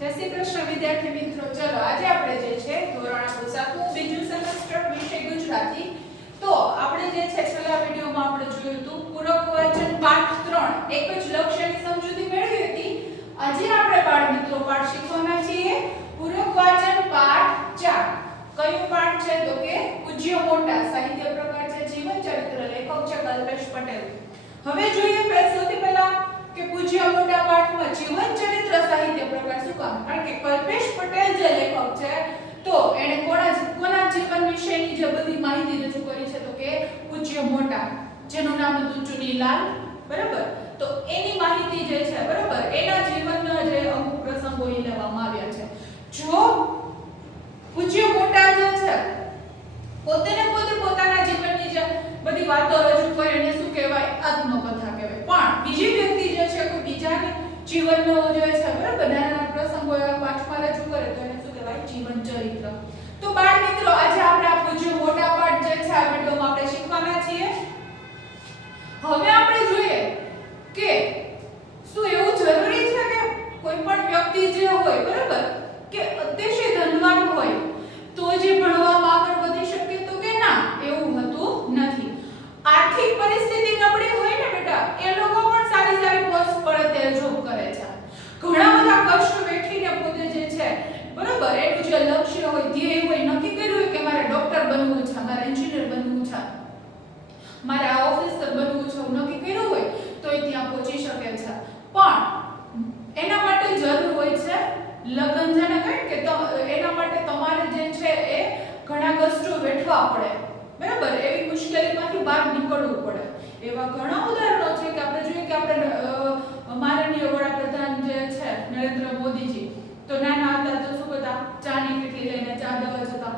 જય શ્રી કૃષ્ણ વિદ્યાર્થી મિત્રો, ચલો આજે આપણે જે છે ધોરણ 7 બીજું સેમેસ્ટર વિષય ગુજરાતી. તો આપણે જે છે છેલ્લા વિડિયોમાં આપણે જોયું હતું પૂરક વાચન પાઠ 3 એક જ લક્ષ્યની સમજૂતી મેળવી હતી. આજે આપણે બાળ મિત્રો પાઠ શીખવાના છીએ પૂરક વાચન પાઠ 4. કયો પાઠ છે તો કે પૂજ્ય મોટા, સાહિત્ય પ્રકાર છે જીવન ચરિત્ર, લેખક છે કલ્પેશ પટેલ. હવે જોઈએ સૌથી પહેલા કે પૂજ્ય મોટા પાઠમાં જીવન ચરિત્ર સાહિત્ય પ્રકાર શું કામ? કારણ કે કલ્પેશ પટેલ જે લેખક છે તો એણે કોના જીવન વિશેની જે બધી માહિતી રજૂ કરી છે તો કે પૂજ્ય મોટા, જેનું નામ હતું ચુનીલાલ, બરાબર? તો એની માહિતી જે છે, બરાબર, એના જીવનના જે અમુક પ્રસંગો એ લેવામાં આવ્યા છે. જો પૂજ્ય મોટા જે છે પોતે પોતાના જીવનની જે બધી વાતો રજૂ કરે એને શું કહેવાય? આત્મકથા કહેવાય. પણ બીજી વ્યક્તિ જે છે કોઈ બીજાની જીવનનો જે છે, બરાબર, નાના પ્રસંગો એવા પાઠમાં રજૂ કરે તો એને શું કહેવાય? જીવન ચરિત્ર. તો બાળ મિત્રો આજે આપણે આ પૂજ્ય મોટા પાઠ જે છે આ વિડિયોમાં આપણે શીખવાના છીએ. હવે આપણે જોઈએ કે શું એવું જરૂરી છે કે કોઈ પણ વ્યક્તિ જે હોય, બરાબર, કે અતિશય ધનવાન હોય તો જે ભણવામાં આગળ વધી શકે તો કે ના, એવું હોતું નથી. આર્થિક પરિસ્થિતિ નબળી હોય ને બેટા, એ લોકો પણ સારી પોસ્ટ પર અત્યારે જોબ કરે છે. ઘણા બધા કષ્ટ વેઠીને પોતે જે છે, બરાબર, એનું જે લક્ષ્ય હોય, ધ્યેય હોય, નક્કી કર્યું હોય કે મારે ડોક્ટર બનવું છે, મારે એન્જિનિયર બનવું છે, મારે આ ઓફિસર બનવું છે, નક્કી કર્યું હોય તો એ ત્યાં પહોંચી શકે છે. પણ એના માટે જરૂર હોય છે લગન, જેને કહે કે એના માટે તમારે જે છે એ ઘણા કષ્ટો વેઠવા પડે, બરાબર, એવી મુશ્કેલીમાંથી બહાર નીકળવું પડે. એવા ઘણા ઉદાહરણો છે કે આપણે જોઈએ કે આપણે માનનીય વડાપ્રધાન જે છે નરેન્દ્ર મોદીજી તો નાના હતા તો શું કરતા? ચાની કેટલી લઈને ચા દેવા જતા.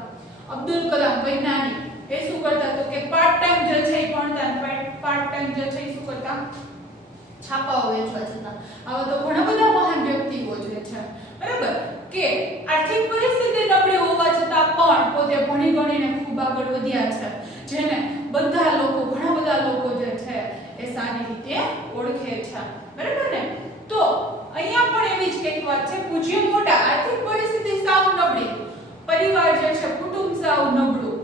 અબ્દુલ કલામ વૈજ્ઞાનિક એ શું કરતા તો કે પાર્ટ ટાઈમ જે છે એ ભણતા, પાર્ટ ટાઈમ જે છે એ શું કરતા? છાપાઓ વેચવા જતા. આવા તો ઘણા બધા મહાન વ્યક્તિઓ જે છે, બરાબર, કે આર્થિક પરિસ્થિતિ નબળી હોવા છતાં પણ પોતે ભણી ગણીને ખૂબ આગળ વધ્યા છે, જેને બધા લોકો, ઘણા બધા લોકો જે છે એ સારી રીતે ઓળખે છે, બરાબર ને? તો અહીંયા પણ એવી જ કંઈક વાત છે. પૂજ્ય મોટા, આર્થિક પરિસ્થિતિ સાવ નબળી, પરિવાર જે છે કુટુંબ સાવ નબળું,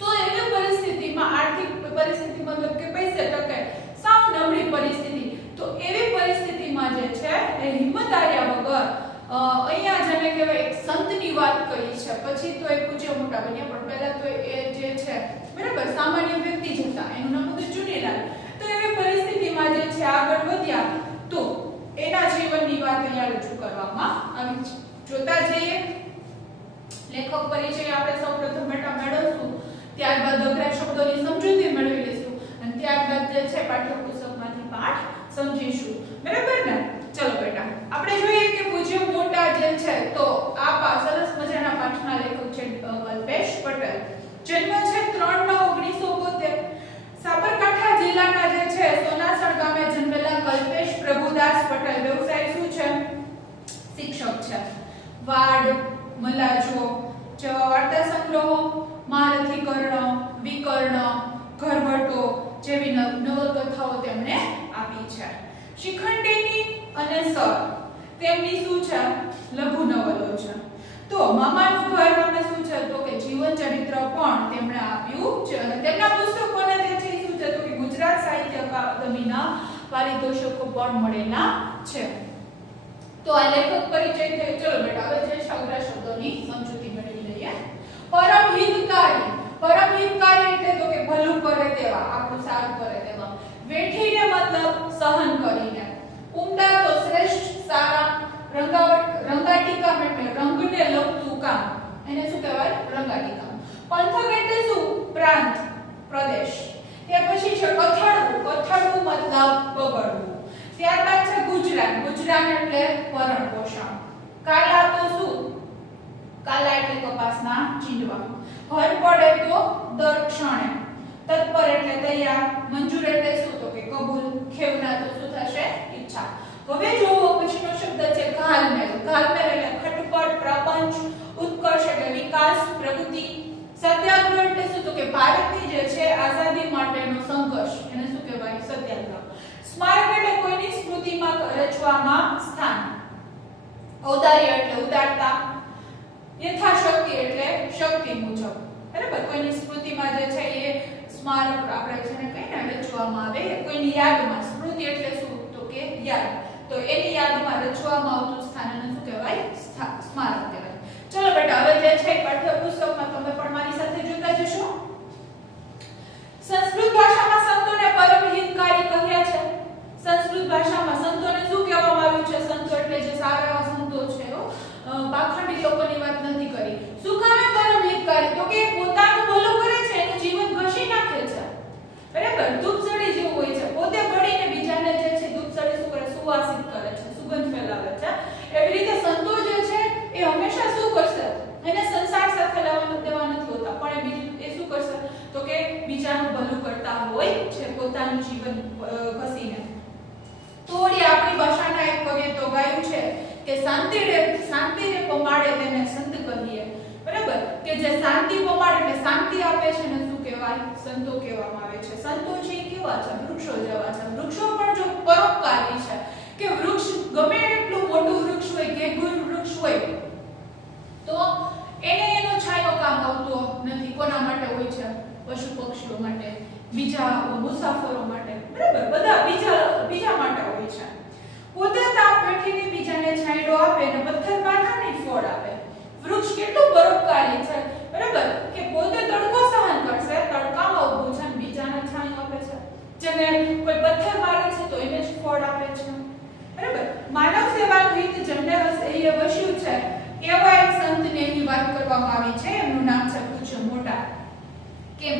તો એવી પરિસ્થિતિમાં આર્થિક પરિસ્થિતિ મતલબ કે પૈસે ટકે સાવ નબળી પરિસ્થિતિ, તો એવી પરિસ્થિતિમાં જે છે એ હિંમત હાર્યા વગર અહીંયા જેને કહેવાય એક સંતની વાત કરી છે. પછી તો એ પૂજ્ય મોટા બન્યા, પણ પહેલા તો એ જે છે, બરાબર, સામાન્ય વ્યક્તિ જ હતા, એનું નામ હતું ચુનીલાલ. તો એવી પરિસ્થિતિમાં જે છે આગળ વધ્યા તો એના જીવનની વાત અહીંયા રજૂ કરવામાં આવી છે. જોતા જઈએ લેખક પરિચય આપણે સૌપ્રથમ બેટા મેળવશું, ત્યારબાદ અઘરા શબ્દોની સમજૂતી મેળવી લઈશું અને ત્યારબાદ જે છે પાઠ્યપુસ્તકમાંથી પાઠ સમજીશું, બરાબર ને? ચલો બેટા આપણે જોઈએ કે પૂજ્ય મોટા જે છે તો આ સરસ મજાના પાઠના લેખક છે કલ્પેશ પટેલ. જન્મ છે 3/9/1972. સાબરકાંઠા જિલ્લાના જે છે સોનાસણ ગામે જન્મેલા કલ્પેશ પ્રભુદાસ પટેલ વ્યવસાય શું છે? શિક્ષક છે. વાડ, મલાજો જેવા વાર્તા સંગ્રહો, મહારથીકર્ણ, વિકર્ણ, ઘરવટો જેવી નવલકથાઓ તેમણે આપી છે. શિખંડીની અને સર તેમની શું છે? લઘુ નવલો છે. તો મામાનું ઘર નામે શું છે તો કે જીવન ચરિત્ર પણ તેમણે આપ્યું છે અને તેમના પુસ્તકોને જે છે શું છે તો કે ગુજરાત સાહિત્ય અકાદમીના પારિતોષિકો પણ મળેલા છે. તો આ લેખક પરિચય થયો. ચલો બેટા હવે જે અઘરા શબ્દોની સમજૂતી મેળવી લઈએ. પરમ હિતકારી, પરમ હિતકારી એટલે તો કે ભલું કરે તેવા, આપણું સારું કરે તેવા. વેઠીને મતલબ સહન કરીને. ઉમદા તો શ્રેષ્ઠ, સારા. રંગાટીકા એટલે રંગને લગતું કામ, એને શું કહેવાય? રંગાટીકા. પંથક એટલે શું? પ્રાંત, પ્રદેશ. ત્યાર પછી છે કથળવું, કથળવું મતલબ બગડવું. ત્યારબાદ છે ગુજરાન, ગુજરાન એટલે ભરણ પોષણ. કાલા તો શું? કાલા એટલે કપાસના ચીંડવા. હર પડે તો દર ક્ષણે. તત્પર એટલે તૈયાર. મંજૂર એટલે શું તો કે કબૂલ. ખેવના તો શું થશે? ઈચ્છા. હવે જોવો પછીનો શબ્દ છે ઘાલમેલ. ઘાલમેલ એટલે ખટપટ, પ્રપંચ. ઉત્કર્ષ એટલે વિકાસ, પ્રગતિ. સત્યાગ્રહ એટલે શું તો કે ભારતની જે છે આઝાદી માટેનો સંઘર્ષ, એને શું કહેવાય? સત્યાગ્રહ. સ્મારક એટલે કોઈની સ્મૃતિમાં રચવામાં સ્થાન. ઔદાર્ય એટલે ઉદારતા, યથાશક્તિ એટલે શક્તિ મુજબ, બરાબર. કોઈની સ્મૃતિમાં જે છે એ સ્મારક આપણે છે ને કઈને રચવામાં આવે, કોઈની યાદમાં. સ્મૃતિ એટલે શું? તો કે યાદ. તો એની યાદમાં રચવામાં આવતું સ્થાનને શું કહેવાય? સ્મારક કહેવાય. ચલો બેટા, હવે જે છે પાઠ્યપુસ્તકમાં તમે પણ મારી સાથે જોતા જશો. સંસ્કૃત ભાષામાં સંતોને પરમ હિતકારી કહ્યા છે. સંસ્કૃત ભાષામાં સંતોને શું કહેવામાં આવ્યું છે? સંતો એટલે જે સારા એવા સંતો છે, પાખંડી લોકોની વાત નથી કરી. શું કામે પરમ હિતકારી? તો કે પોતાનું ભલું કરે છે, એનું જીવન ઘસી નાખે છે, બરાબર. ધૂપસળી જેવું હોય છે, પોતે બળીને બીજાને જે છે ધૂપસળી શું કરે? સુવાસિત કરે છે, સુગંધ ફેલાવે છે. એવી રીતે સંતો જે છે એ હંમેશા શું કરશે? એને સંસાર સાથે લેવાનું દેવા નથી હોતા, પણ એ બીજું એ શું કરશે? તો કે બીજાનું ભલું કરતા હોય છે, પોતાનું જીવન ઘસીને. તોડી આપણી ભાષાના એક કવિએ તો ગાયું છે કે શાંતિ રે પમાડે તેને સંત કહીએ, બરાબર. કે જે શાંતિ પમાડે એટલે શાંતિ આપે છે ને શું કહેવાય? સંતો કહેવામાં આવે છે. સંતો છે એ કેવા છે? વૃક્ષો જેવા છે. વૃક્ષો પણ જો પરોપકારી છે, કે વૃક્ષ ગમે એટલું મોટું વૃક્ષ હોય, કે ગુણ વૃક્ષ હોય, તો એને એનો છાંયો કામ આવતો નથી. કોના માટે હોય છે? પશુ પક્ષીઓ માટે, બીજા મુસાફરો માટે, બરાબર. બધા બીજા માટે હોય છે. પોતે તાપ વેઠીને બીજાને છાંયડો આપે અને પથ્થરમાં નાની ફળ આપે. વૃક્ષ કેટલું પરોપકારી છે, બરાબર. કે પોતે તડકો સહન કરશે, તડકામાં ઊભું છે, બીજાને છાંયો આપે છે. જેને કોઈ પથ્થર મારે છે તો એને જ ફળ આપે છે, બરાબર. માનવ સેવાનું હિત જેમને એ વસ્યું છે એવા એક સંતને એની વાત કરવામાં આવી છે. એમનું નામ છે પૂજ્ય મોટા. કેમ?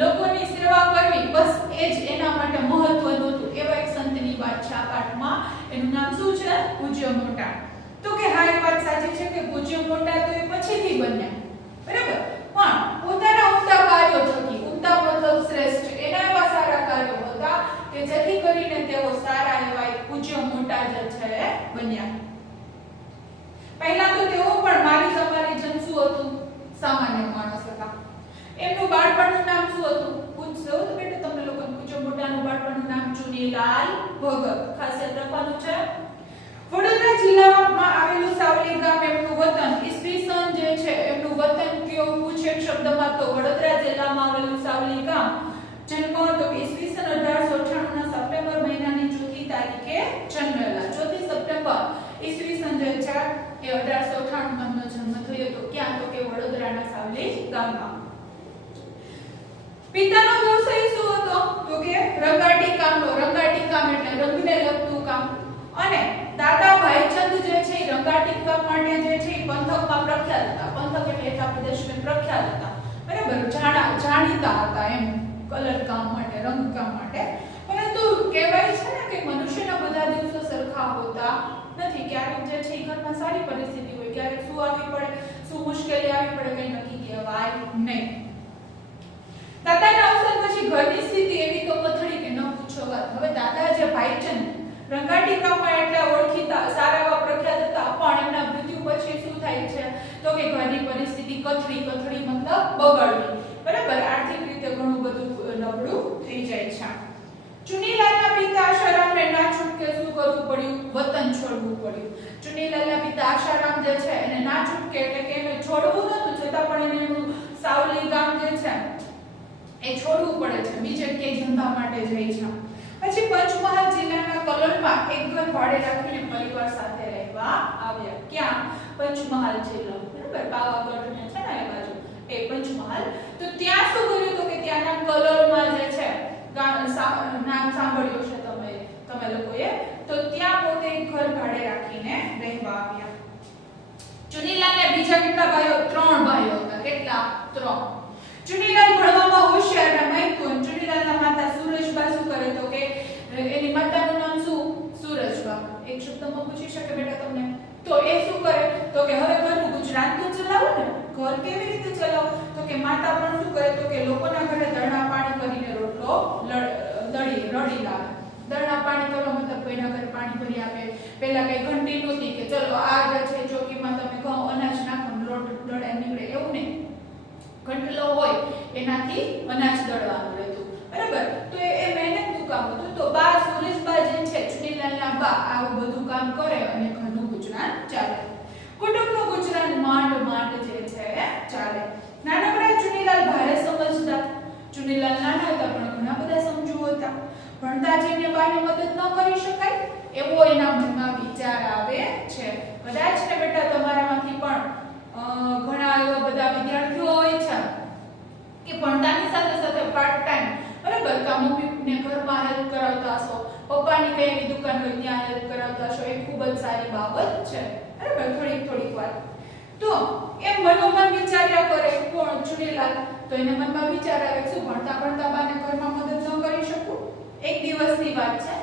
લોકોની સેવા કરવી, બસ એ જ એના માટે મહત્વનું હતું. એવા એક સંતની વાત છે આ પાઠમાં. એનું નામ શું છે? પૂજ્ય મોટા. તો કે હા, એ વાત સાચી છે કે પૂજ્ય મોટા તો એ પછીથી બન્યા, બરાબર. પણ પોતાના ઉમદા કાર્યો થકી, ઉમદા મતલબ શ્રેષ્ઠ, એના એવા સારા કાર્યો હતા કે જેથી કરીને તેઓ સારા એવા એક પૂજ્ય મોટા જે છે બન્યા. પહેલા તો તેઓ પણ મારી તમારી જેમ શું હતું? સામાન્ય માણસ હતા. એમનું બાળપણનું નામ શું હતું? પૂછશો તો બેટા તમને લોકો. પૂજ્ય મોટાનું બાળપણનું નામ ચુનીલાલ ભગત. ખાસ યાદ રાખવાનું છે. વડોદરા જિલ્લામાં આવેલું સાવલી ગામ એમનું વતન. ઈસવીસન જે છે એમનું વતન કયો પૂછે શબ્દમાં, તો વડોદરા જિલ્લામાં આવેલું સાવલી ગામ. જન્મ તો ઈસવીસન 1898 ના સપ્ટેમ્બર મહિનાની 4મી તારીખે જન્મેલા. 4 સપ્ટેમ્બર ઈસવીસન જે છે એ 1898 માં જન્મ થયો હતો. ક્યાં? તો કે વડોદરાના સાવલી ગામમાં. પિતાનો વ્યવસાય શું હતો? તો કે રંગાટી કામનો. રંગાટી કામ એટલે રંગને લગતું કામ. અને દાદા ભાઈચંદ જે છે એ રંગાટી કામ માટે જે છે એ પંથકમાં પ્રખ્યાત હતા. પંથક એટલે એટલા પ્રદેશમાં પ્રખ્યાત હતા, બરાબર. જાણીતા હતા એમ કલર કામ માટે, રંગ કામ માટે. પરંતુ કહેવાય છે ને કે મનુષ્યના બધા દિવસો સરખા હોતા નથી. ક્યારેક જે છે એ ઘરમાં સારી પરિસ્થિતિ હોય, ક્યારેક શું આવી પડે, શું મુશ્કેલી આવી પડે, કઈ નક્કી કહેવાય નહીં. દાદાના અવસાન પછી ઘરની સ્થિતિ એવી તો પથડી કે ન પૂછો વાત. હવે દાદા જે ભાઈચંદ રંગાટી કામમાં એટલા ઓળખીતા, સારા એવા પ્રખ્યાત હતા, પણ એમના મૃત્યુ પછી શું થાય છે? તો કે ઘરની પરિસ્થિતિ કથળી મતલબ બગડવી, બરાબર. આર્થિક રીતે ઘણું બધું નબળું થઈ જાય છે. ચુનીલાલના પિતા આશારામને ના છૂટકે શું કરવું પડ્યું? વતન છોડવું પડ્યું. ચુનીલાલના પિતા આશારામ જે છે એને ના છૂટકે એટલે કે એને છોડવું નતું, છતાં પણ એને એનું સાવલી ગામ જે છે એ છોડવું પડે છે. બીજે ક્યાંય ધંધા માટે જાય છે. પછી પંચમહાલ જિલ્લાના કલોલમાં એક ઘર ભાડે રાખીને પરિવાર સાથે રહેવા આવ્યા. ક્યાં? પંચમહાલ જિલ્લો, બરાબર. પાવાગઢ ને છે ને એ બાજુ એ પંચમહાલ. તો ત્યાં શું કર્યું? તો કે ત્યાંના કલોલમાં જે છે નામ સાંભળ્યું છે તમે લોકોએ, તો ત્યાં પોતે એક ઘર ભાડે રાખીને રહેવા આવ્યા. ચુનીલાલને બીજા કેટલા ભાઈઓ? 3 ભાઈઓ હતા. કેટલા? 3. ચુનીલાલ ભણવામાં હોશિયાર અને મૈથુન. ચુનીલાલના માતા સુરજબા શું કરે? તો કે એની માતાનું નામ શું? સુરજબા. એક શબ્દમાં પૂછી શકે બેટા તમને. તો એ શું કરે? તો કે હવે ઘરનું ગુજરાન તો ચલાવો ને, ઘર કેવી રીતે ચલાવો? તો કે માતા પણ શું કરે? તો કે લોકોના ઘરે દળના પાણી કરીને રોટલો રડી લાવે. દળના પાણી કરવા મતલબ કોઈના ઘરે પાણી ભરી આપે. પહેલા કઈ ઘંટી નહોતી કે ચલો આ જે છે ચોકીમાં તમે ઘઉં અનાજ નાખો રોટ દળે નીકળે, એવું નહીં. ઘંટલો હોય એનાથી અનાજ દળવાનું રહેતું, બરાબર. તો એ મહેનતનું કામ હતું. તો બા સુરેશબા જે છે ચુનીલાલના બા આવું બધું કામ કરે અને ઘરનું ગુજરાન ચાલે. માંડ જે છે ચાલે. નાનકડા ચુનીલાલ ભારે સમજતા. ચુનીલાલ નાના હતા પણ ઘણા બધા સમજુ હતા. ભણતા જઈને બાને મદદ ન કરી શકાય એવો એના મનમાં વિચાર આવે છે. કદાચ ને બેટા તમારામાંથી પણ ઘણા એવા બધા વિદ્યાર્થીઓ હોય છે કે ભણતાની સાથે સાથે પાર્ટ ટાઈમ બરાબર કામ મમ્મીને ઘરમાં હેલ્પ કરાવતા હશો, પપ્પાની કઈ એવી દુકાન હોય ત્યાં હેલ્પ કરાવતા હશો. એ ખૂબ જ સારી બાબત છે બરાબર. થોડીક વાર તો એ મનોમન વિચાર્યા કરે કોણ ચુનીલાલ. તો એને મનમાં વિચાર આવે શું ભણતા બાને ઘરમાં મદદ ન કરી શકું. એક દિવસની વાત છે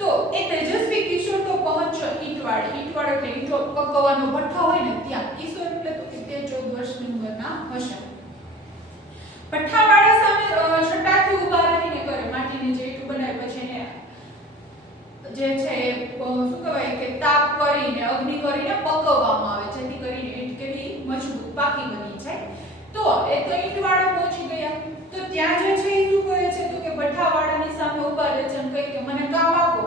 તો એ તેજસ્વી કિશોર તો પહોંચ્યો ઈંટવાડ એટલે ઈંટો પકવવાનો ભઠ્ઠો હોય ને ત્યાં. કિશોર એટલે તો 13-14 વર્ષની ઉંમરના હશે. ભઠ્ઠાવાળા સામે છટાથી ઊભા રહીને કરે માટીની જે ઈંટ બનાવી પછી એને જે છે શું કહેવાય કે તાપ કરીને અગ્નિ કરીને પકવવામાં આવે જેથી કરીને ઈંટ કેવી મજબૂત પાકી બની જાય. તો એ તો ઈંટવાળા પહોંચી ગયા. તો ત્યાં જે છે એ શું કરે છે તો કે ભઠ્ઠાવાળાની સામે ઊભા રહે છે અને કહે કે મને કામ આપો.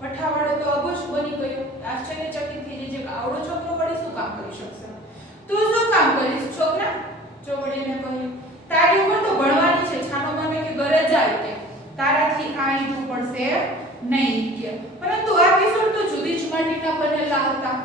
ભઠ્ઠાવાળો તો અબોશ બની ગયો. આશ્ચર્યચકિત થઈ જાય કે આવડો છોકરો વળી શું કામ કરી શકશે. તું શું કામ કરીશ છોકરા? ચોગડીને કહ્યું તારી ઉંમર તો ભણવાની છે. છાનો માને કે ઘરે જાય કે તારાથી આ ઈંટું પડશે નહીં કે. પરંતુ આ કિશોર તો જુદી જ માટીના બનેલા હતા.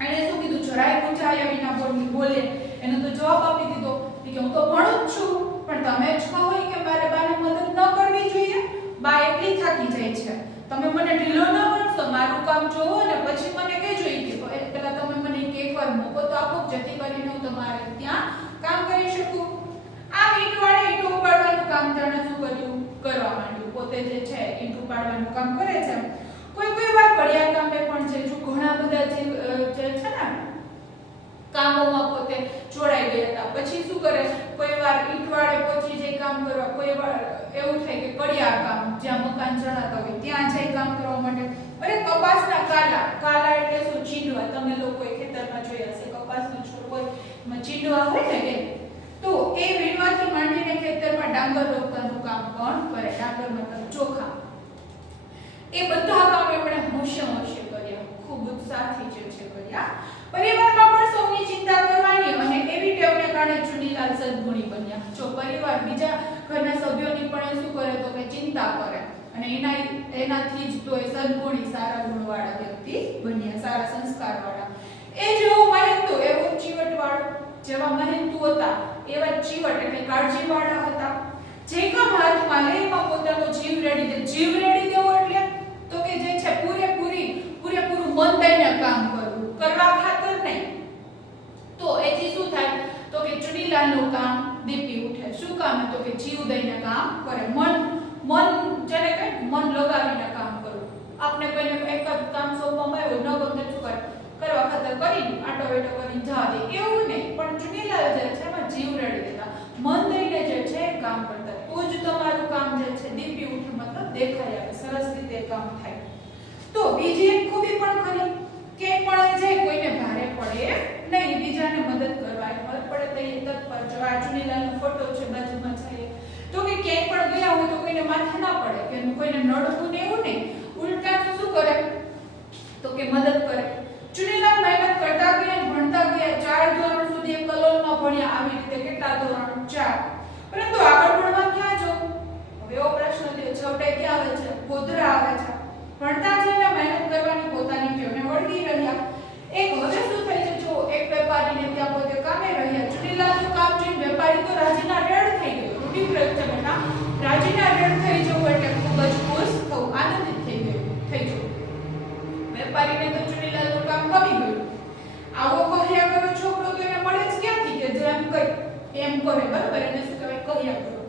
એને શું કીધું જરાય પૂછાયા વિના બોલે. એને તો જવાબ આપી દીધો કે હું તો ભણું જ છું પણ તમે જ કહો કે મારે બાને મદદ ન કરવી જોઈએ. બા એટલી થાકી જાય છે. તમે મને ઢીલો ન ગણશો. મારું કામ જોવો ને પછી મને કહેજો કે પહેલા તમે મને એકવાર મોકો તો આપો જેથી કરીને હું તમારે ત્યાં કામ કરી શકું. આ ઈંટવાળે ઈંટો ઉપાડવાનું કામ તેણે શું કર્યું કરવા માંડ્યું. પોતે જે છે ઈંટ ઉપાડવાનું કામ કરે છે. કોઈ વાર કડિયા કામે પણ છે જો ઘણા બધા જે છે ને કામોમાં પોતે જોડાઈ ગયા હતા. પછી શું કરે કોઈ વાર ઈંટવાળે પહોંચી જાય કામ કરવા. કોઈ વાર એવું થાય કે કડિયા કામ જ્યાં મકાન ચણાતા હોય ત્યાં જાય કામ કરવા માટે. અરે કપાસના કાલા એટલે શું ચીંડવા. તમે લોકોએ ખેતરમાં જોયા હશે કપાસનો છોડ હોય એમાં ચીંડવા હોય ને એ. તો એ વીણવાથી માંડીને ખેતરમાં ડાંગર રોપવાનું કામ પણ કરે. ડાંગર મતલબ ચોખા. એ બધા કામ એમણે હોશે કર્યા. ખૂબ ઉત્સાહથી જે છે કર્યા. પરિવારમાં પણ સૌની ચિંતા કરવાની અને એવી ટેવને કારણે ચુનીલાલ સદગુણી બન્યા. જો પરિવાર બીજા ઘરના સભ્યોની પણ શું કરે તો કે ચિંતા કરે અને એનાથી જ તો એ સદગુણી સારા ગુણવાળા વ્યક્તિ બન્યા. સારા સંસ્કારવાળા. એ જેવો મહેનતુ એવો ચીવટવાળો. જેવા મહેનતુ હતા એવા ચીવટ એટલે કાળજીવાળા હતા. જે કામ હાથમાં લે એમાં પોતાનો જીવ રેડી દે. જીવ રેડી દેવો એટલે તો કે જે છે પૂરેપૂરું મન દઈને કામ કરવું. કરવા ખાતર નહીં. તો એથી શું થાય તો કે ચુનીલાલનું કામ દીપી ઉઠે. શું કામ તો કે જીવ દઈને કામ કરે. મન જેને કહે મન લગાવીને કામ કરવું. આપણે કોઈને એક જ કામ સોંપવામાં આવ્યું ન ગમે શું કરે કરવા ખાતર કરી આટો વેટો કરી જવા દે એવું નહીં. પણ ચુનીલાલ જે છે એમાં જીવ રેડી દેતા. મન દઈને જે છે કામ કરતા. તો જ તમારું કામ જે છે દીપી ઉઠે મતલબ દેખાય આવે. સરસ રીતે કામ થાય. તો બીજી એક ખૂબી પણ ખરી કે પણ જે કોઈને ભારે પડે નહીં. બીજાને મદદ કરવા પડે તો એ તત્પર. જો આ ચુનીલાલનો ફોટો છે બાજુમાં છે તો કે ક્યાંય પણ ગયા હોય તો કોઈને માથે ના પડે કે કોઈને નડવું ને એવું નહીં. ઉલટાનું શું કરે તો કે મદદ કરે. ચુનીલાલ મહેનત કરતા ગયા ભણતા ગયા. 4 ધોરણ સુધી કલોલમાં ભણ્યા. આવી રીતે કેટલા ધોરણ 4. પરંતુ આગળ ભણવા ક્યાં જવું? હવે એવો પ્રશ્ન થયો. છેવટે ક્યાં આવે છે? ગોધરા આવે છે. ભણતા જઈને મહેનત કરવાની પોતાની ટેવને વળગી રહ્યા. એક હવે શું થઈ છે જો એક વેપારીને ત્યાં પોતે કામે રહ્યા. ચુનીલાલનું કામ જોઈને વેપારી તો રાજીના રેડ થઈ ગયો. રૂઢિપ્રયોગ છે બેટા. રાજીના રેડ થઈ જવું એટલે ખૂબ જ ખુશ થવું, આનંદિત થઈ જવું. વેપારીને તો ચુનીલાલનું કામ ગમી ગયું. આવો કહ્યા કરો છોકરો તો એને મળે જ ક્યાંથી કે જેમ કઈ એમ કરે બરાબર. એને શું કહેવાય કહ્યા કરો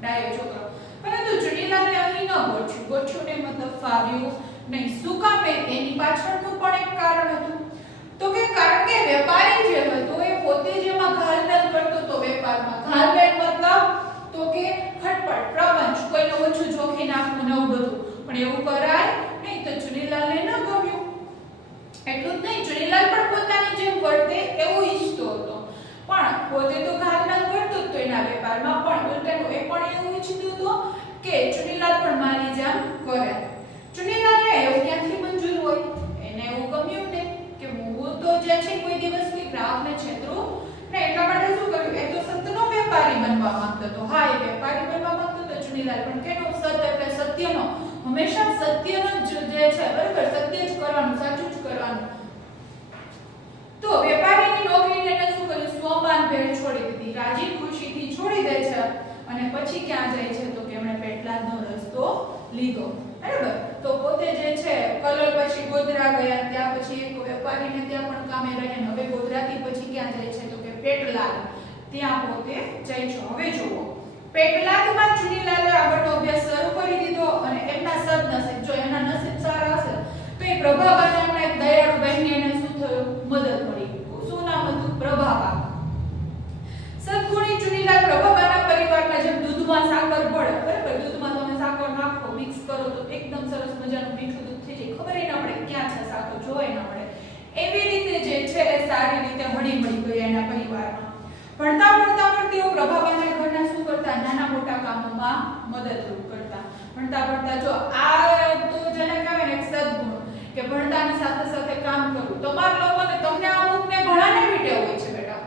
ડાયો છોકરો. પરંતુ ચુનીલાલને અહીં ન ગોઠ્યું ને મતલબ ફાવ્યું નહીં. શું કામ? એની પાછળનું પણ એક કારણ હતું. તો કે કારણ કે વેપારી જે હતો એ પોતે જેમાં ઘાલમેલ કરતો તો વેપારમાં. ઘાલમેલ મતલબ તો કે ખટપટ પ્રપંચ કોઈને ઓછું જોખી નાખવું નવું બધું. પણ એવું કરાય નહીં. તો ચુનીલાલને ન ગમ્યું. એટલું જ નહીં ચુનીલાલ પણ પોતાની જેમ વર્તે એવું ઈચ્છતો હતો. પણ પોતે તો ઘાલમેલ કરતો જ તો એના વેપારમાં પણ ઉલટાનું એ પણ એવું ઈચ્છતો હતો કે ચુનીલાલ પણ મારી જેમ કરે. ચુનીલાલને એવું ક્યાંથી મંજૂર હોય? એને એવું ગમ્યું ને કે હું તો જે છે કોઈ દિવસ કે ગ્રાહકને છેતરું ને એટલા માટે શું કર્યું? એ તો સત્યનો વેપારી બનવા માંગતો હતો. હા, એ વેપારી બનવા માંગતો હતો ચુનીલાલ, પણ કેનો? સત્ય એટલે સત્યનો. હંમેશા સત્યનો જે છે બરાબર, સત્ય જ કરવાનું, સાચું જ કરવાનું. તો વેપારીની નોકરીને એને શું કર્યું? સ્વમાન ભેર છોડી દીધી, રાજી ખુશીથી છોડી દે છે. અને પછી ક્યાં જાય છે? તો કે એમણે પેટલાદનો રસ્તો લીધો. બરાબર, તો પોતે જે છે કલર પછી ગોધરા ગયા, ત્યાં પછી એક વેપારીને ત્યાં પણ કામે રહ્યા. હવે ગોધરાથી પછી ક્યાં જાય છે? તો કે પેટલાદ, ત્યાં પોતે જાય છે. હવે જુઓ, પેટલાદમાં ચુનીલાલે આગળનો અભ્યાસ શરૂ કરી દીધો અને એમના સદનસીબ, જો એના નસીબ સારા હશે તો એ પ્રભાબા નામના એક દયાળુ બહેનને એને શું થયું? મદદ મળી. શું નામ હતું? પ્રભાબા. સદગુણી ચુનીલાલ પ્રભાબાના પરિવારના જેમ દૂધમાં સાકર પડે, બરાબર, દૂધમાં તમે સાકર નાખો, મિક્સ કરો તો એકદમ સરસ મજાનું મીઠું દૂધ થઈ જાય, ખબર ના પડે ક્યાં છે સાકર, જોવાય ના પડે. એવી રીતે જે છે એ સારી રીતે હળી મળી ગયા એના પરિવારમાં. ભણતા ભણતા પણ તેઓ પ્રભાબાના ઘરના શું કરતા? નાના મોટા કામોમાં મદદરૂપ કરતા. ભણતા ભણતા જો આ તો જેને કહેવાય ને સદગુણ, કે ભણતાની સાથે સાથે કામ કરવું. તમારા લોકોને, તમને અમુકને ઘણાને વિટે હોય છે બેટા,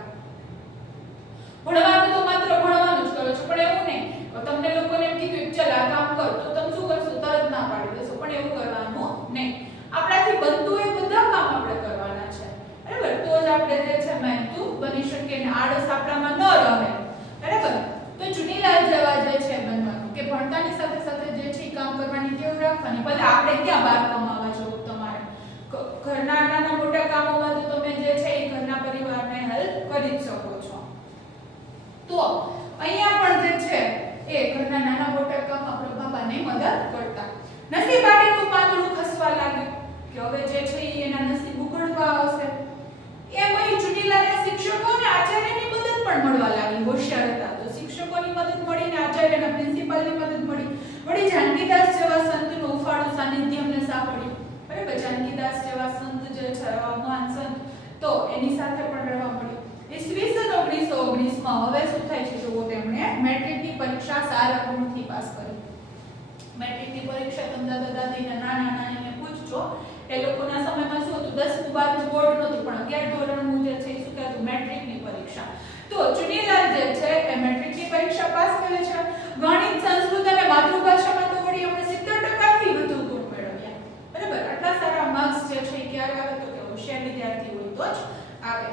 ભણવાનું તો માત્ર ભણવાનું જ કરો છો, પણ એવું નહીં. તમને લોકોને એમ કીધું ચાલ આ કામ કર, તો તમે શું કરશો? તરત ના પાડી દેશો, પણ એવું કરવાનું નહીં. આપણાથી બનતું એ બધા કામ આપણે કરવાના છે, બરાબર, તો જ આપણે જે છે મહેનતુ બની શકીએ ને આળસ આપણામાં ન રહે. બરાબર, તો ચુનીલાલ જેવા જે છે બનવાનું, કે ભણતાની સાથે સાથે જે છે કામ કરવાની ટેવ રાખવાની. ભલે આપણે ક્યાં બહાર કમાવા જવું, તમારે ઘરના નાના મોટા કામોમાં તો તમે જે છે એ ઘરના પરિવારને હેલ્પ કરી જ શકો છો. તો અહીંયા પણ જે છે એ ઘરના નાના મોટા કામમાં પ્રભાબાને મદદ કરતા. નસીબ આટેનું પાંદડું ખસવા લાગ્યું કે હવે જે છે એના નસીબ ઉઘડવા આવશે. એમ અહીં ચુનીલાલને શિક્ષકો અને આચાર્યની મદદ પણ મળવા લાગી. હોશિયાર હતા તો શિક્ષકોની મદદ મળી ને આચાર્યના પ્રિન્સિપાલની મદદ મળી. વળી જાનકીદાસ જેવા સંતનું ઉફાળું સાનિધ્ય એમને સાંભળ્યું. બરાબર, જાનકીદાસ જેવા સંત જે છે મહાન સંત, તો એની સાથે પણ રહેવા મળ્યું. ઈસવીસન 1919 હવે શું થાય છે? જો તેમણે મેટ્રિકની પરીક્ષા સારા ગુણથી પાસ કરી. મેટ્રિકની પરીક્ષા તમે દાદા દાદીને નાના નાનીને પૂછજો, એ લોકોના સમયમાં શું હતું? 10મું 12મું બોર્ડ નહોતું, પણ 11 ધોરણનું જે છે શું કહેતું? મેટ્રિકની પરીક્ષા. તો ચુનીલાલ જે છે એ મેટ્રિકની પરીક્ષા પાસ કરે છે. ગણિત, સંસ્કૃત અને માતૃભાષામાં તો વળી આપણે 70% થી વધુ ગુણ મેળવ્યા. બરાબર, આટલા સારા માર્ક્સ જે છે ક્યારે આવે? તો કે હોશિયાર વિદ્યાર્થી હોય તો જ આવે.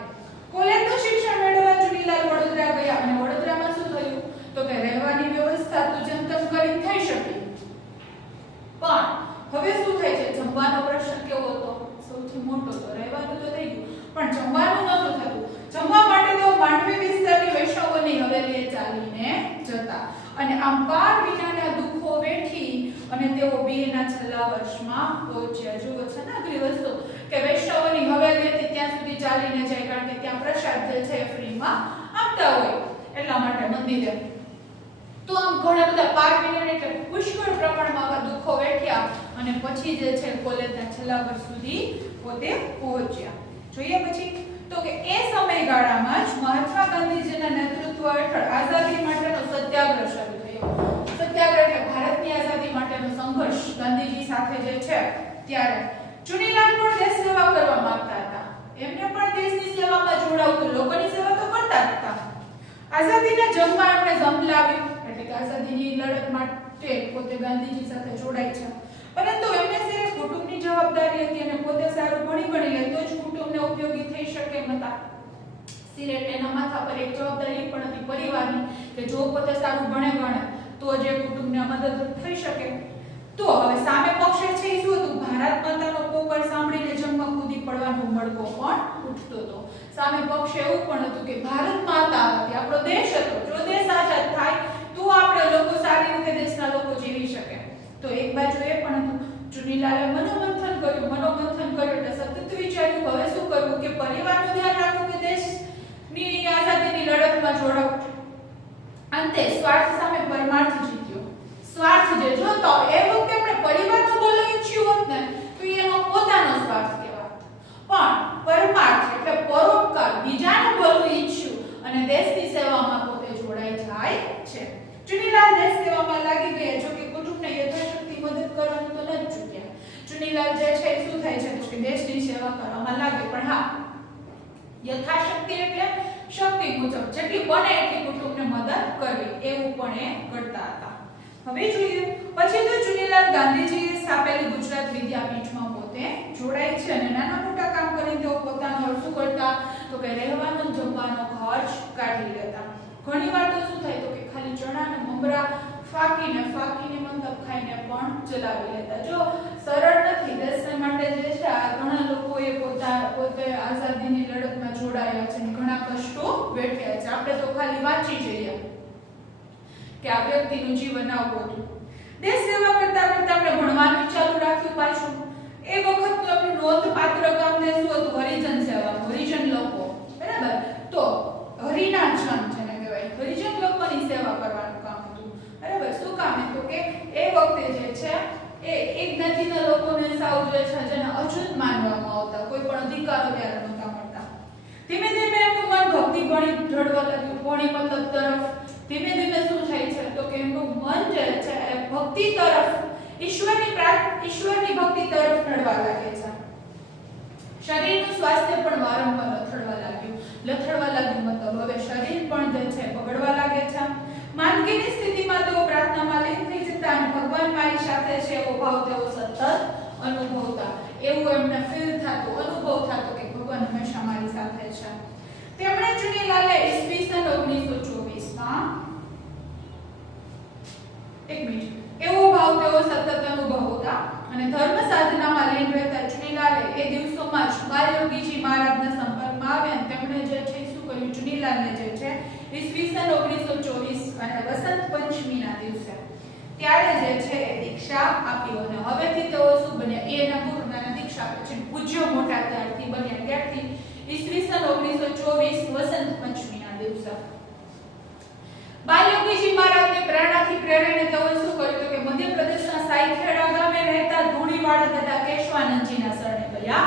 કોલેજનું શિક્ષણ મેળવવા ચુનીલાલ વડોદરા ગયા અને વડોદરામાં શું થયું? તો કે રહેવાની વ્યવસ્થા તો જેમ તેમ કરી થઈ શકી, પણ હવે શું થાય છે? જમવાનો પ્રશ્ન કેવો હતો? સૌથી મોટો. તો રહેવાનું તો થઈ ગયું, પણ જમવાનું નહોતું થતું. જમવા માટે તો માંડવી વિસ્તારની વૈષ્ણવોની હવેલીએ ચાલીને જતા અને આમ પાર વિનાના દુઃખો વેઠી અને તેઓ બીએના છેલ્લા વર્ષમાં પહોંચ્યા. જુઓ છે ને અઘરી વસ્તુ, કે વૈષ્ણવોની હવેલીએથી ત્યાં સુધી ચાલીને જાય, કારણ કે ત્યાં પ્રસાદ જે છે ફ્રીમાં આપતા હોય એટલા માટે મંદિરે. તો આમ ઘણા બધા પાર વિનાને એટલે પુષ્કળ પ્રમાણમાં આવા દુઃખો વેઠ્યા અને પછી જે છે કોલેજના છેલ્લા વર્ષ સુધી પોતે પહોંચ્યા. જોઈએ પછી તો કે એ સમયગાળામાં જ મહાત્મા ગાંધીજીના નેતૃત્વ હેઠળ આઝાદી માટેનો સત્યાગ્રહ શરૂ થયો. સત્યાગ્રહ એટલે ભારતની આઝાદી માટેનો સંઘર્ષ ગાંધીજી સાથે જે છે ત્યારે ચુનીલાલ પણ દેશ સેવા કરવા માંગતા હતા. એમને પણ દેશની સેવામાં જોડાવતું, લોકોની સેવા તો કરતા જ હતા. આઝાદીના જંગમાં એમણે ઝંપલાવ્યું, એટલે કે આઝાદીની લડત માટે પોતે ગાંધીજી સાથે જોડાય છે. પરંતુ એમને સિવાય કુટુંબની જવાબદારી હતી અને પોતે સારું ભણી લે તો જ કુટુંબને ઉપયોગી થઈ શકે એમ હતા. સિલેટ એના માથા પર એક જવાબદારી પણ હતી પરિવારની, કે જો પોતે સારું ભણે તો જે કુટુંબને મદદરૂપ થઈ શકે. તો હવે સામે પક્ષે છે એ શું હતું? ભારત માતાનો પોકાર સાંભળીને જંગમાં કૂદી પડવાનો મડકો પણ ઉઠતો હતો. સામે પક્ષે એવું પણ હતું કે ભારત માતા હતી, આપણો દેશ હતો, જો દેશ આઝાદ થાય તો આપણે લોકો સારી રીતે દેશના લોકો જીવી શકે. તો એક બાજુ એ પણ હતું. ચુનીલાલે મનોમંથન કર્યું એટલે સતત વિચાર્યું હવે શું કરવું, કે પરિવારનું ધ્યાન રાખવું કે દેશની આઝાદીની લડતમાં જોડાવું. અંતે સ્વાર્થ સામે પરમાર્થ જીત્યો. સ્વાર્થ જે જોતો એ વખતે આપણે પરિવારનું ભલું ઈચ્છ્યું હોત ને તો એનો પોતાનો સ્વાર્થ કહેવાત, પણ પરમાર્થ એટલે પરોપકાર, બીજાનું ભલું ઈચ્છ્યું અને દેશની સેવામાં પોતે જોડાઈ જાય છે. ચુનીલાલ દેશ સેવામાં લાગી ગયા, જો કે કુટુંબને યથાશક્તિ મદદ કરવાનું તો ન જ ચૂક્યા. ચુનીલાલ જે છે શું થાય છે તો કે દેશની સેવા કરવામાં લાગે, પણ હા યથાશક્તિ એટલે શક્તિ મુજબ જેટલી બને એટલી કુટુંબને મદદ કરવી એવું પણ એ કરતા હતા. હવે જોઈએ પછી તો ચુનીલાલ ગાંધીજીએ સ્થાપેલી ગુજરાત વિદ્યાપીઠમાં પોતે જોડાય છે અને નાના મોટા કામ કરીને તેઓ પોતાનો શું કરતા તો કે રહેવાનો જમવાનો ખર્ચ કાઢી લેતા. ઘણી વાર તો શું થાય તો કે ખાલી ચણા ને મમરા ફાકીને મતલબ ખાઈને પણ ચલાવી લેતા. જો સરળ નથી દેશ માટે જે છે આ ઘણા લોકોએ પોતે આઝાદીની લડતમાં જોડાયા છે, ઘણા કષ્ટો વેઠ્યા છે. આપણે તો ખાલી વાંચી જઈએ કે આ વ્યક્તિનું જીવન આવું હતું. દેશ સેવા કરતા આપણે ભણવાનું ચાલુ રાખ્યું પાછું. એ વખતનું આપણું નોંધપાત્ર કામ ને શું હતું? હરિજન સેવા, હરિજન લોકો, બરાબર. તો હરિના જન જેને કહેવાય હરિજન લોકોની સેવા કરવાનું કામ હતું, બરાબર. શું કામ હતું કે એ વખતે જે છે એ એક જ્ઞાતિના લોકોને સાવ જે છે જેને અછૂત માનવામાં આવતા, કોઈ પણ અધિકારો ત્યારે નહોતા મળતા. ધીમે ધીમે એમનું મન ભક્તિ ભણી ઢળવા લાગ્યું. ભણી મતલબ તરફ ધીમે ધીમે શું થાય છે તો કે એમનું મન જે છે એ ભક્તિ તરફ, ઈશ્વરની ભક્તિ તરફ ઢળવા લાગે છે. શરીરનું સ્વાસ્થ્ય પણ વારંવાર લથડવા લાગ્યું મતલબ હવે શરીર પણ જે છે બગડવા લાગે છે. માંદગીની સ્થિતિમાં તેઓ પ્રાર્થનામાં લીન થઈ જતા અને ભગવાન મારી સાથે છે એવો ભાવ તેઓ સતત અનુભવતા. એવું એમને ફીલ થતું, અનુભવ થતો કે ભગવાન હંમેશા મારી સાથે છે. તેમણે ચુનીલાલે ઈસવીસન 1924માં એવો ભાવ તેઓ સતત અનુભવતા અને ધર્મ સાધનામાં લીન રહેતા. ચુનીલાલે એ દિવસોમાં જ બાલયોગીજી મહારાજના સંપર્કમાં આવ્યા અને તેમણે જે છે શું કર્યું? ચુનીલાલને જે છે ઈસવીસન 1924 અને વસંત પંચમીના દિવસે ત્યારે જે છે એ દીક્ષા આપી અને હવેથી તેઓ શું બન્યા? એના ગુરુના દીક્ષા આપે છે. પૂજ્ય મોટા ત્યારથી બન્યા. ત્યારથી ઈસવીસન 1924 વસંત પંચમીના દિવસે બાલયોગીજી મહારાજની પ્રેરણાથી પ્રેરાઈને તેઓએ શું કર્યું તો કે મધ્યપ્રદેશના સાઈખેડા ગામે રહેતા ધૂણીવાળા દાદા કેશવાનંદજીના શરણે ગયા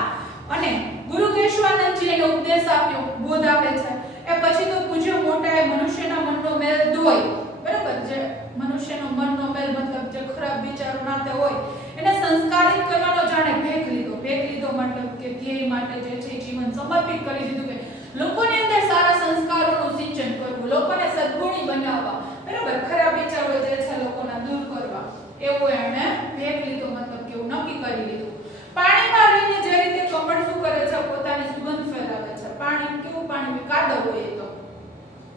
અને ગુરુ કેશવાનંદજીએ એને ઉપદેશ આપ્યો, બોધ આપે છે. એ પછી તો પૂજ્ય મોટાએ મનુષ્યના મનનો મેલ ધોઈ, બરાબર, જે મનુષ્યનો મનનો મેલ મતલબ જે ખરાબ વિચારો નાતે હોય એને સંસ્કારિત કરવાનો જાણે ભેખ લીધો મતલબ કે ધ્યેય માટે જે છે જીવન સમર્પિત કરી દીધું કે લોકોની અંદર સારા સંસ્કારોનું સિંચન કરવું, લોકોને સદ્ગુણી બનાવવા, બરાબર, ખરાબ વિચારો જે છે લોકોના દૂર કરવા, એવું એણે ભેખ લીધો મતલબ કે એવું નક્કી કરી લીધું. પાણીમાં રહીને જે રીતે કમળ શું કરે છે? પોતાની સુગંધ ફેલાવે છે. પાણી કેવું? પાણી કાદવ હોય તો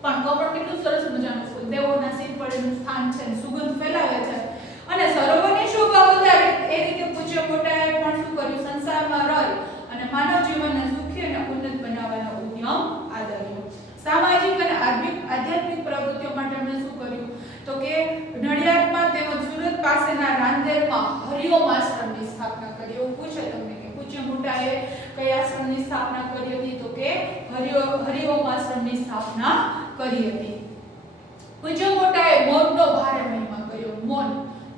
પણ કમળ કેટલું સરસ મજાનું ફૂલ, દેવોના શિર પડેલું સ્થાન છે, સુગંધ ફેલાવે છે અને સરોવરની શોભા વધારે. એ રીતે પૂજ્ય મોટાએ પણ શું કર્યું? સંસારમાં રહી અને માનવ જીવનને સુખી અને ઉન્નત બનાવવાનો ઉદ્યમ આદર્યો. સામાજિક અને આધ્યાત્મિક પ્રવૃત્તિઓ માટે એમણે શું કર્યું તો કે નડિયાદમાં તેમજ સુરત પાસેના રાંદેરમાં હરિઓમ આશ્રમની સ્થાપના કરી. એવું પૂછે તમને કે પૂજ્ય મોટાએ કયા આશ્રમની સ્થાપના કરી હતી તો કે હરિઓમ આશ્રમની સ્થાપના કરી હતી. પૂજ્ય મોટાએ મૌનનો ભારે મહિમા કર્યો. મૌન,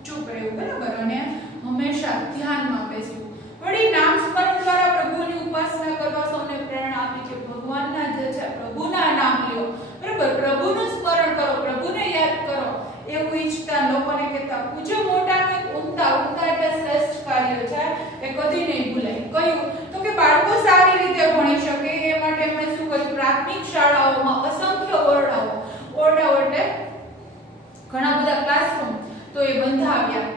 ચૂપ રહેવું, બરાબર, અને હંમેશા ધ્યાનમાં બેસવું. વળી નામ સ્મરણ દ્વારા પ્રભુની ઉપાસના કરવા સૌને પ્રેરણા આપી કે ભગવાનના જે છે પ્રભુના નામ લ્યો, બરાબર, પ્રભુનું સ્મરણ કરો, પ્રભુને યાદ કરો એવું ઈચ્છતા લોકોને કહેતા. પૂજ્ય મોટાનું એક ઉમદા એટલે શ્રેષ્ઠ કાર્ય છે એ કદી નહીં ભૂલાય. કયું તો કે બાળકો સારી રીતે ભણી શકે એ માટે એમણે શું કર્યું? પ્રાથમિક શાળાઓમાં અસંખ્ય ઓરડાઓ એટલે ઘણા બધા ક્લાસરૂમ તો એ બંધાવ્યા.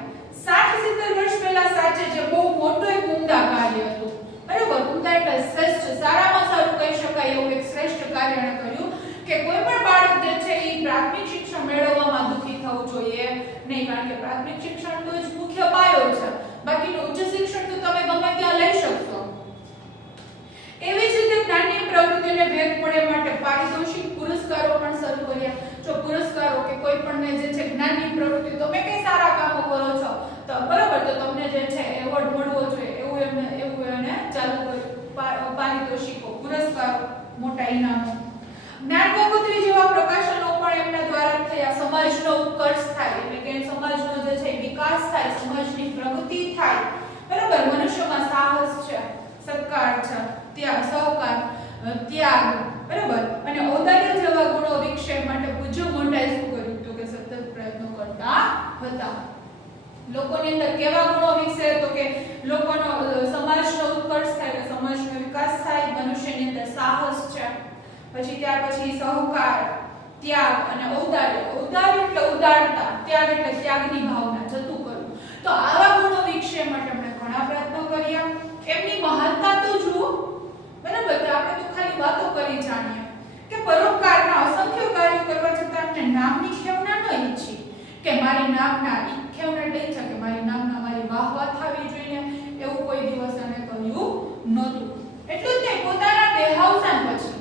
60-70 વર્ષ પહેલા સાચે છે બહુ મોટો એક ઉમદા કાર્ય હતું, બરાબર. ઉમદા એટલે શ્રેષ્ઠ, સારામાં સારું કહી શકાય એવું એક શ્રેષ્ઠ કાર્ય એણે કર્યું કે કોઈ પણ બાળક જે છે એ પ્રાથમિક શિક્ષણ મેળવવામાં દુઃખી થવું જોઈએ નહીં, કારણ કે પ્રાથમિક શિક્ષણ તો જ મુખ્ય પાયો છે, બાકીનું ઉચ્ચ શિક્ષણ તો તમે ગમે ત્યાં લઈ શકશો. એવી જ રીતે જ્ઞાનની પ્રવૃત્તિઓને વેગ મળે માટે પારિતોષિક પુરસ્કારો પણ શરૂ કર્યા. જો પુરસ્કારો કે કોઈ પણને જે છે જ્ઞાનની પ્રવૃત્તિ તમે કઈ સારા કામો કરો છો તો બરાબર તો તમને જે છે એવોર્ડ મળવો જોઈએ એવું એને ચાલુ કર્યું. પારિતોષિકો, પુરસ્કારો, મોટા ઇનામો. જ્ઞાન ગંગોત્રી જેવા પ્રકાશનો પણ એમના દ્વારા થયા. સમાજનો ઉત્કર્ષ થાય એટલે કે સમાજનો જે છે વિકાસ થાય, સમાજની પ્રગતિ થાય, બરાબર. મનુષ્યમાં સાહસ છે, સત્કાર છે, સહકાર, ત્યાગ, બરાબર, અને ઔદાર્ય જેવા ગુણો વિકસે માટે પૂજ્ય મોટાએ શું કર્યું તો કે સતત પ્રયત્નો કરતા હતા. લોકોની અંદર કેવા ગુણો વિકસે તો કે લોકોનો સમાજનો ઉત્કર્ષ થાય, સમાજનો વિકાસ થાય, મનુષ્યની અંદર સાહસ છે, પછી ત્યાર પછી સહકાર, ત્યાગ અને ઔદાર્ય. ઔદાર્ય એટલે ઉદારતા, ત્યાગ એટલે ત્યાગની ભાવના, જતું કરવું. તો આવા ગુણો વિકસે માટે આપણે ઘણા પ્રયત્નો કર્યા. એમની મહાનતા તો જુઓ, બરાબર, કે આપણે તો ખાલી વાતો કરી જાણીએ કે પરોપકારના અસંખ્ય કાર્યો કરવા છતાં આપણે નામની ખેવના ન ઈચ્છી કે મારી નામના ખેવના એટલે ઈચ્છા કે મારી નામના મારી વાહવા થવી જોઈએ, એવું કોઈ દિવસ એને કહ્યું નહોતું. એટલું જ નહીં, પોતાના દેહાવસાન પછી,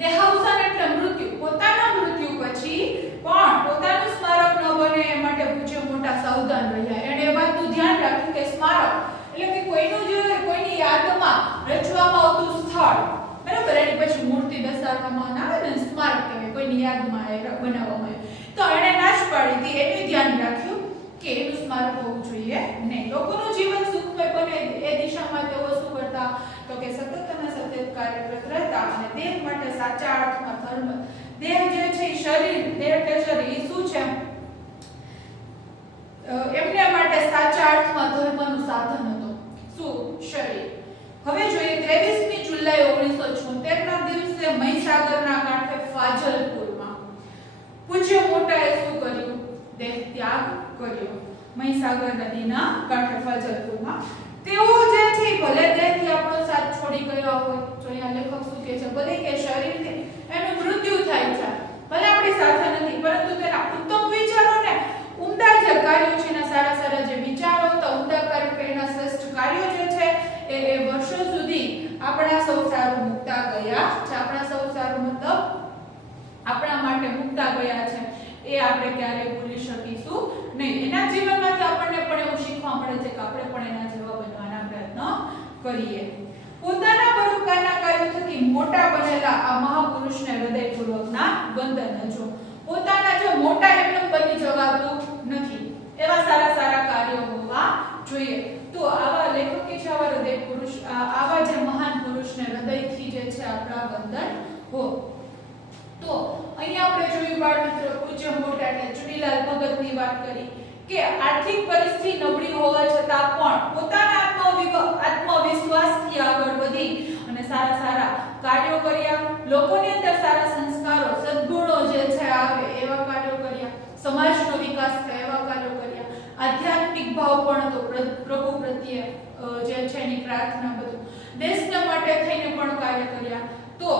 દેહાવસાન એટલે મૃત્યુ, પોતાના મૃત્યુ પછી પણ પોતાનું સ્મારક ન બને એ માટે પૂજ્ય મોટા સાવધાન રહ્યા. એણે એ વાતનું ધ્યાન રાખ્યું કે સ્મારક એટલે કે કોઈનું જે કોઈની યાદમાં રચવામાં આવતું સ્થળ, બરાબર, એની પછી મૂર્તિ બેસાડવામાં આવે ને સ્મારક કહેવાય, કોઈની યાદમાં એ બનાવવામાં આવે. તો એણે ના જ પાડી હતી, એનું ધ્યાન રાખ્યું કે એનું સ્મારક હોવું જોઈએ નહીં. લોકોનું જીવન સુખમય બને એ દિશામાં તેઓ શું કરતા તો કે સતત અને સતત કાર્યરત રહેતા અને દેહ માટે સાચા અર્થમાં ધર્મ, દેહ જે છે શરીર, દેહ એટલે શરીર શું છે એમને માટે સાચા અર્થમાં ધર્મનું સાધન હતું. શું? શરીર. હવે જોઈએ 23મી જુલાઈ 1976 ના દિવસે મહીસાગરના કાંઠે ફાજલપુરમાં પૂજ્ય મોટાએ શું કર્યું? દેહ ત્યાગ કર્યો. મહીસાગર નદીના કાંઠે ફાજલપુરમાં તેઓ જે છે ભલે દેહથી આપણો સાથ છોડી ગયા હોય, જો અહીંયા લેખક શું કહે છે, ભલે કે શરીરથી એનું મૃત્યુ થાય છે, ભલે આપણી સાથે નથી, પરંતુ તેના ઉત્તમ વિચારોને, ઉમદા જે કાર્યો છે, એના સારા સારા જે વિચારો હતા, ઉમદા કાર્યો, એના શ્રેષ્ઠ કાર્યો જે છે એ વર્ષો સુધી આપણા સૌ સારું મુકતા ગયા છે. આપણા સૌ સારું મતલબ આપણા માટે મુકતા ગયા છે, એ આપણે ક્યારેય ભૂલી શકીશું નહીં. એના જીવનમાંથી આપણને પણ એવું શીખવા મળે છે કે આપણે પણ એના જેવા બનવાના પ્રયત્ન કરીએ. પોતાના પરોપકારના કાર્યો થકી મોટા બનેલા આ મહાપુરુષને હૃદયપૂર્વકના વંદન. જો પોતાના જો મોટા એમને બની જવાતું નથી, એવા સારા સારા કાર્યો હોવા જોઈએ. તો આવા લેખક કે છે, આવા હૃદય પુરુષ, આવા જે મહાન પુરુષને હૃદયથી જે છે આપણા વંદન હો. તો અહીંયા આપણે જોયું બાળ મિત્રો, પૂજ્ય મોટા એટલે ચુનીલાલ ભગતની વાત કરી કે આર્થિક પરિસ્થિતિ નબળી હોવા છતાં પણ પોતાના આત્મવિશ્વાસથી આગળ વધી અને સારા સારા કાર્યો કર્યા. લોકોની અંદર સારા સંસ્કારો, સદ્ગુણો જે છે આવે એવા કાર્યો કર્યા. સમાજનો વિકાસ થાય એવા કાર્યો કર્યા. આધ્યાત્મિક ભાવ પણ હતો, પ્રભુ પ્રત્યે જે છે એની પ્રાર્થના, બધું દેશના માટે થઈને પણ કાર્ય કર્યા. તો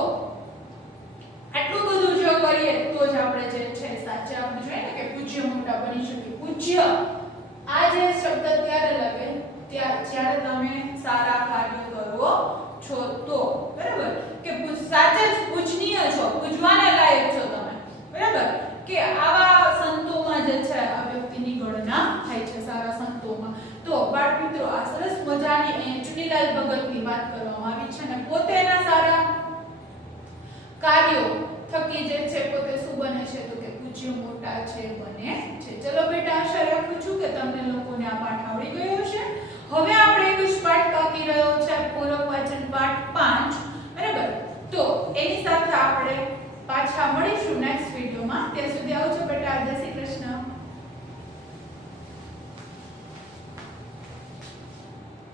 આટલું બધું જો કરીએ તો જ આપણે જે છે સાચા આપણે જોઈએ ને કે પૂજ્ય મોટા બની શકીએ. પૂજ્ય આ જે શબ્દ ત્યારે લાગે જ્યારે તમે સારા કાર્યો કરો છો, તો બરાબર, કે સાચા જ પૂજનીય છો, પૂજવાના લાયક છો તમે, બરાબર, કે આવા સંતોમાં જે છે આ વ્યક્તિની ગણના થાય છે, સારા સંતોમાં. તો બાળ મિત્રો, આ સરસ મજાની અહીંયા ચુનીલાલ ભગતની વાત કરવામાં આવી છે ને પોતે એના સારા કાર્યો થકી જે છે પોતે શું બને છે તો કે પૂજ્ય મોટા છે બને છે. ચલો બેટા, આશા રાખું છું કે તમને લોકોને આ પાઠ આવડી ગયો હશે. હવે આપણે એક જ પાઠ બાકી રહ્યો છે, પૂરક વાચન પાઠ 5, બરાબર. તો એની સાથે આપણે પાછા મળીશું નેક્સ્ટ વિડિયોમાં. ત્યાં સુધી આવજો બેટા. જય શ્રી કૃષ્ણ.